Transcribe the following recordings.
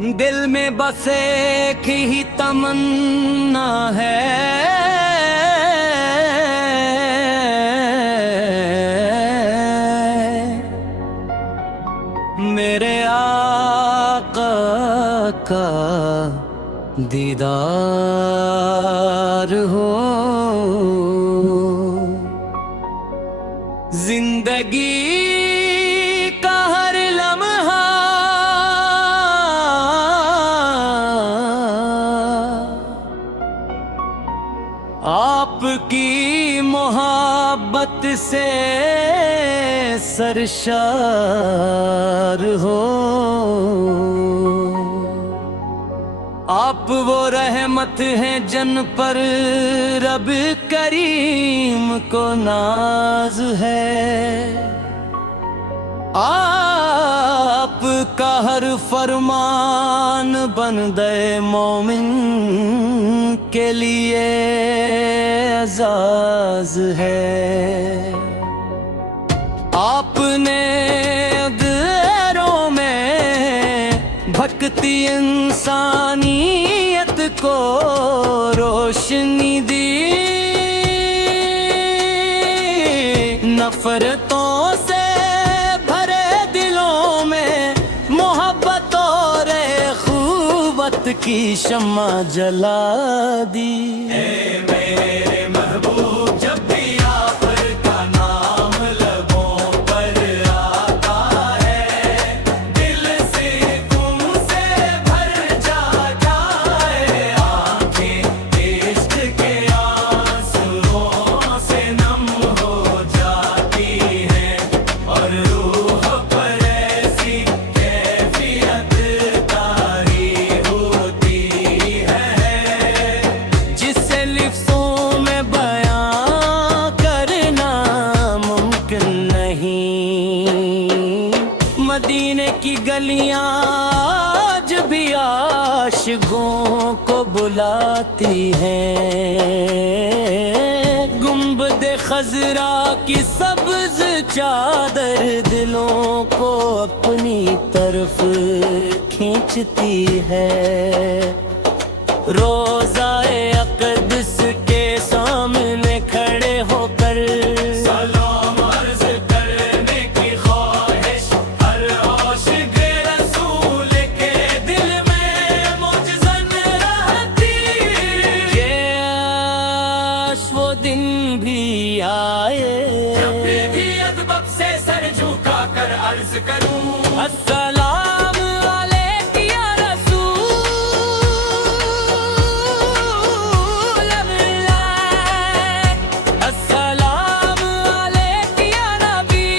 دل میں بس ایک ہی تمنا ہے، میرے آقا کا دیدار ہو۔ زندگی کا ہر لمحہ آپ کی محبت سے سرشار ہو۔ آپ وہ رحمت ہیں جن پر رب کریم کو ناز ہے، آپ کا ہر فرمان بندے مومن کے لیے اعزاز ہے۔ آپ نے اندھیروں میں بھٹکتی انسانیت کو روشنی دی، نفرتوں سے بھرے دلوں میں محبت اور اخوت کی شمع جلا دی۔ اے میرے محبوب جب بھی آپ کا نام لبوں پر آتا ہے، دل سے تم سے بھر جاتا ہے، آنکھیں عشق کے آنسوؤں سے نم ہو جاتی ہیں، اور روح پر ایسی کیفیت طاری ہوتی ہے جسے لفظوں میں بیان کرنا ممکن نہیں۔ مدینے کی گلیاں آج بھی عاشقوں کو بلاتی ہیں، گنبد خضرا کی سبز چادر دلوں کو اپنی طرف کھینچتی ہے۔ روضہ اقدس کے سامنے کھڑے ہو کر سلام عرض کرنے کی خواہش ہر عاشق رسول کے دل میں مجزن رہتی، کاش وہ دن بھی آئے جب بھی ادب سے سر جھکا کر عرض کروں السلام علیک یا رسول اللہ، السلام علیک یا نبی،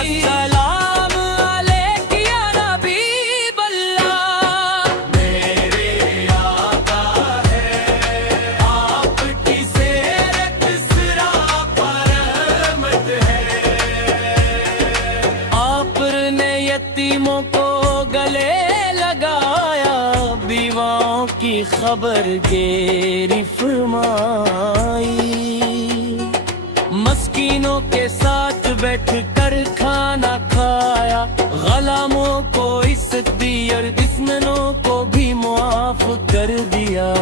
السلام علیک یا نبی اللہ۔ میرے آقا ہے آپ کی سیرت سراپا رحمت ہے، آپ نے یتیموں کو گلے لگایا، بیواؤں کی خبر گیری فرمائی، مسکینوں کے ساتھ بیٹھ کر کھانا کھایا، غلاموں کو عزت دی اور دشمنوں کو بھی معاف کر دیا۔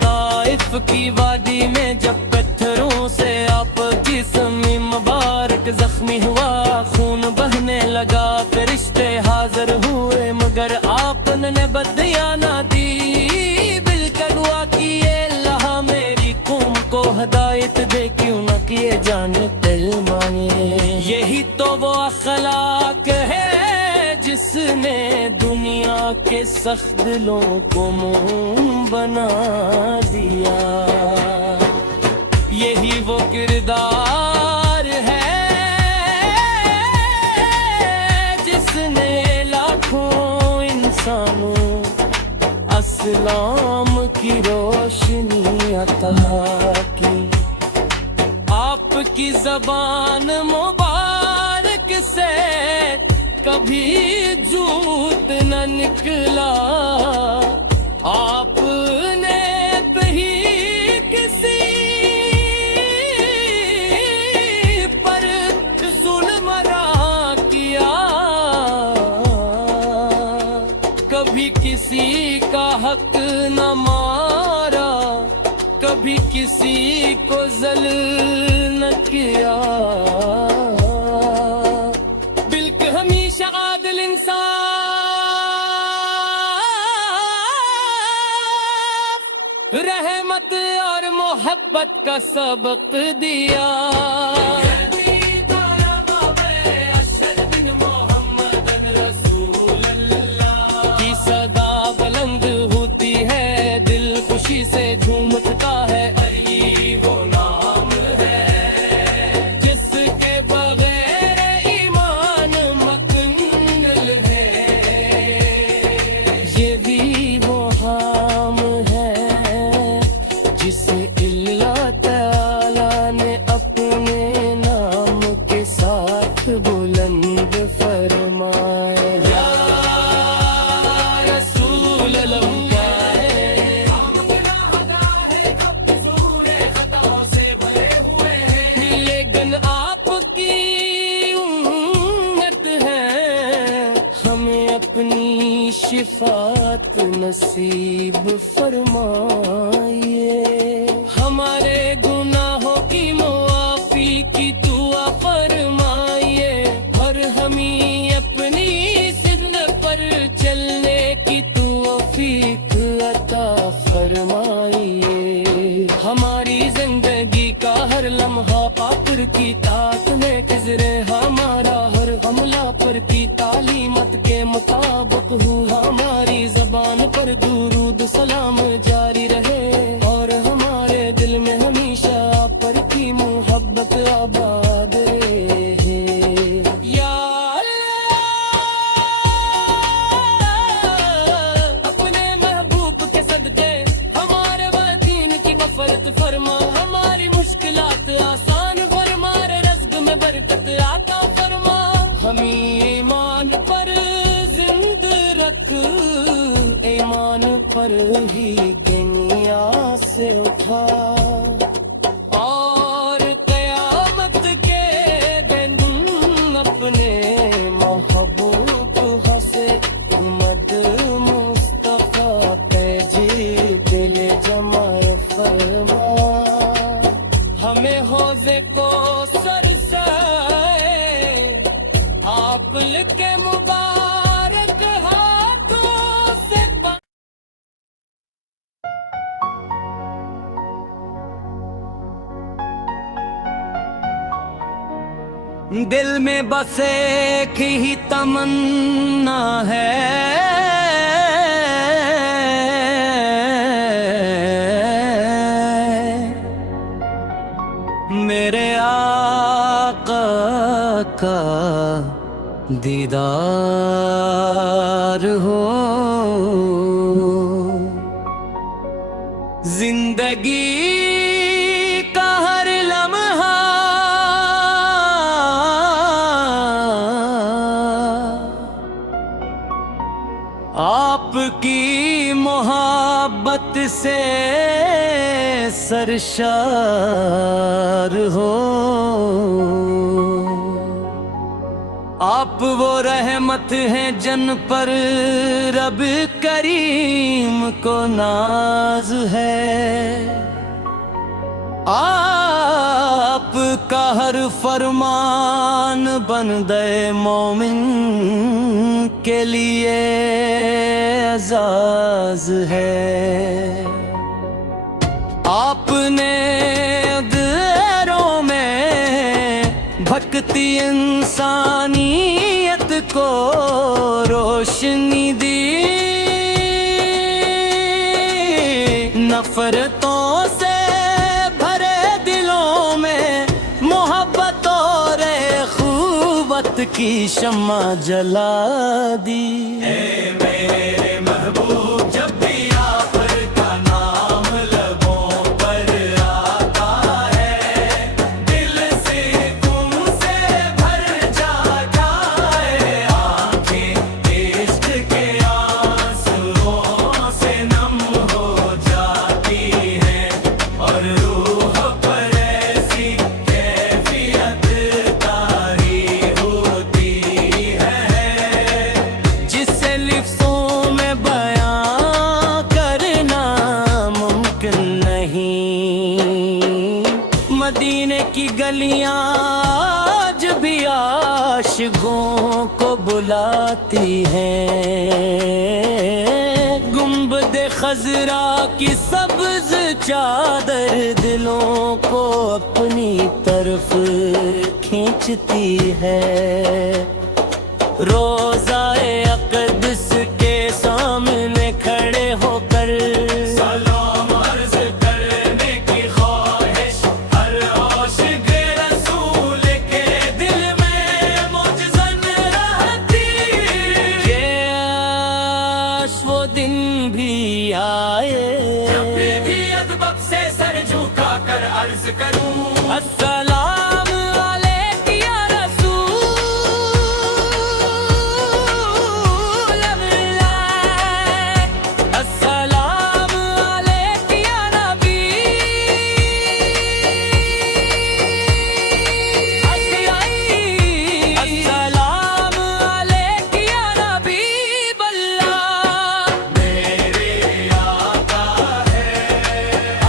طائف کی وادی میں جب پتھروں سے آپ جسم مبارک زخمی ہوا، خون بہنے لگا، فرشتے حاضر ہوئے مگر آپ نے بدیا نہ دی، بل کڑوا کیے اللہ میری قوم کو ہدایت دے، کیوں نہ کیے جانے دل مانگے۔ یہی تو وہ اخلاق ہے جس نے دنیا کے سخت دلوں کو موم بنا دیا، یہی وہ کردار ہے جس نے لاکھوں انسانوں اسلام کی روشنی عطا کی۔ آپ کی زبان مبارک سے کبھی جھوٹ نہ نکلا، آپ نے کہیں کسی پر کبھی کسی کا حق نہ مارا، کبھی کسی کو ذلیل نہ کیا، بلکہ ہمیشہ عادل انصاف، رحمت اور محبت کا سبق دیا۔ سے جھوم اٹھتا ہے، علی وہ نام ہے جس کے بغیر ایمان مکمل ہے، یہ بھی وہ حام ہے جسے اللہ تعالیٰ نے اپنے نام کے ساتھ بلند فرمایا۔ یا رسول اللہ شفاعت نصیب فرمائیے، ہمارے گناہوں کی معافی کی دعا فرمائیے، اور ہمیں اپنی سنت پر چلنے کی توفیق عطا فرمائیے، ہماری زندگی کا ہر لمحہ پاپر کی طاقت میں گزرے، ہمارا ہر حملہ پر کی تعلیمات کے مطابق ہو، ہماری زبان پر درود سلام جاری رہے، اور ہمارے دل میں ہمیشہ آپ پر کی محبت آباد رہے۔ یا اللہ اپنے محبوب کے صدقے ہمارے دین کی غفرت فرما، ہماری مشکلات آسان فرما، رزق میں برکت عطا فرما، ہمیں ایمان پر زندہ رکھ، ایمان پر ہی دنیا سے اٹھا، اور قیامت کے دن اپنے محبوب سے امت مصطفیٰ پہ جی دل جمع فرما، ہمیں حوضے کو سر سے آپ کے مبارک ہاتھوں سے دل میں بس ایک ہی تمنا ہے، میرے آقا کا دیدار ہو، زندگی کا ہر لمحہ آپ کی محبت سے سرشار ہو، آپ وہ رحمت ہیں جن پر رب کریم کو ناز ہے، آپ کا ہر فرمان بندے مومن کے لیے اعزاز ہے، آپ نے دلوں میں بھکتی انسانیت کو روشنی دی، نفرتوں سے بھرے دلوں میں محبت اور اخوت کی شمع جلا دی۔ اے میرے محبوب جب بھی آپ کا نام لبوں پر آتا ہے، دل سے تم سے بھر جاتا ہے، آنکھیں عشق کے آنسوؤں سے نم ہو جاتی ہیں، اور روح پر ایسی کیفیت طاری ہوتی ہے جسے لفظوں میں گلیاں آج بھی عاشقوں کو بلاتی ہیں، گنبد خضرا کی سبز چادر دلوں کو اپنی طرف کھینچتی ہے۔ روضہ اقدس کے سامنے کھڑے ہو کر سلام عرض کرنے کی خواہش ہر عاشق رسول کے دل میں مجزن رہتی، کاش وہ دن بھی آئے جب بھی ادب سے سر جھکا کر عرض کروں السلام علیک یا رسول اللہ، السلام علیک یا نبی، السلام علیک یا نبی اللہ، میرے آقا ہے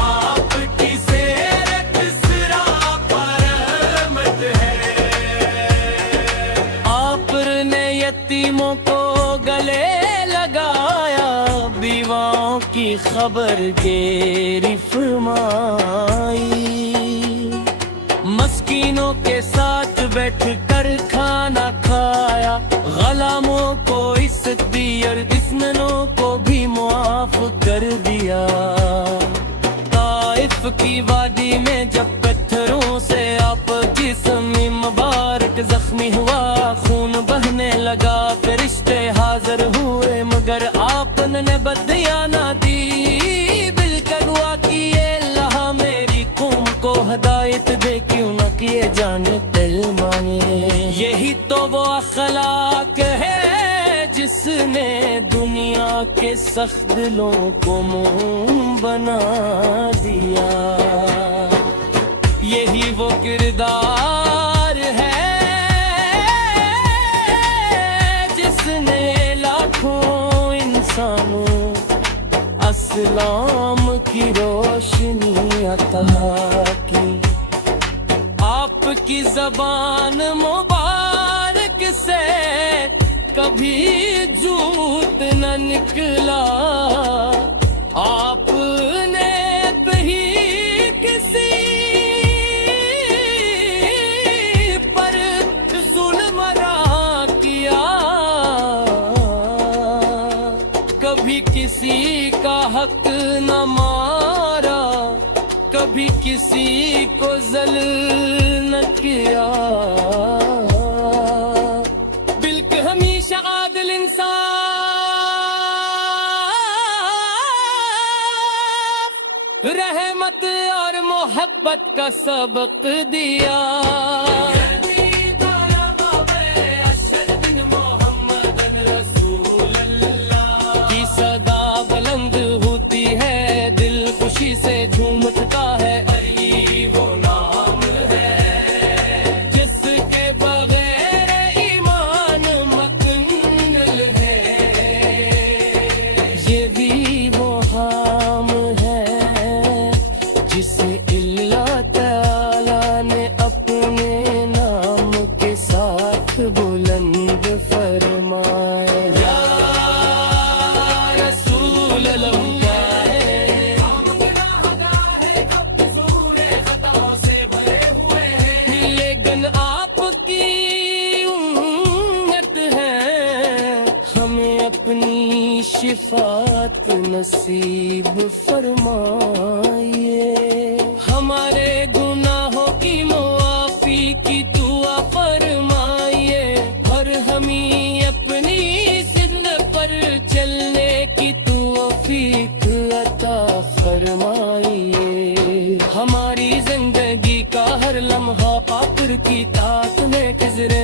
آپ کی سیرت سراپا رحمت ہے۔ آپ نے یتیموں کو گلے لگایا، بیواؤں کی خبر گیری فرمائی، مسکینوں کے ساتھ بیٹھ کر کھانا کھایا، غلاموں کو عزت دی اور دشمنوں کو بھی معاف کر دیا۔ طائف کی وادی میں جب پتھروں سے آپ کی جسم مبارک زخمی ہوا، خون بہنے لگا، فرشتے حاضر ہوئے مگر آپ نے بدیانہ دی، بالکل کیے اللہ میری قوم کو ہدایت دے، کیوں نہ کیے جانے دل مانے۔ یہی تو وہ اخلاق ہے جس نے دنیا کے سخت دلوں کو موم بنا دیا، یہی وہ کردار ہے جس نے لاکھوں انسانوں اسلام کی روشنی عطا کی۔ آپ کی زبان مبارک سے کبھی جھوٹ نہ نکلا، آپ نے کہیں کسی پر ظلم نہ کیا، کبھی کسی کا حق نہ مارا، کبھی کسی کو ذلیل نہ کیا، بالکل ہمیشہ عادل انصاف رحمت اور محبت کا سبق دیا۔ کی صدا بلند ہوتی ہے، دل خوشی سے جھوم اٹھتا ہے، علی وہ نام ہے جس کے بغیر ایمان مکمل ہے، یہ بھی وہ ہام ہے جسے اللہ تعالیٰ نے اپنے نام کے ساتھ بلند فرمایا۔ یا رسول اللہ لیکن آپ کی امت ہے، ہمیں اپنی شفاعت نصیب فرمائیے، ہمارے گناہوں کی معافی کی دعا فرمائیے، اور ہمیں اپنی سنت پر چلنے کی توفیق عطا فرمائیے، ہماری زندگی کا ہر لمحہ پاک کی طاعت میں گزرے،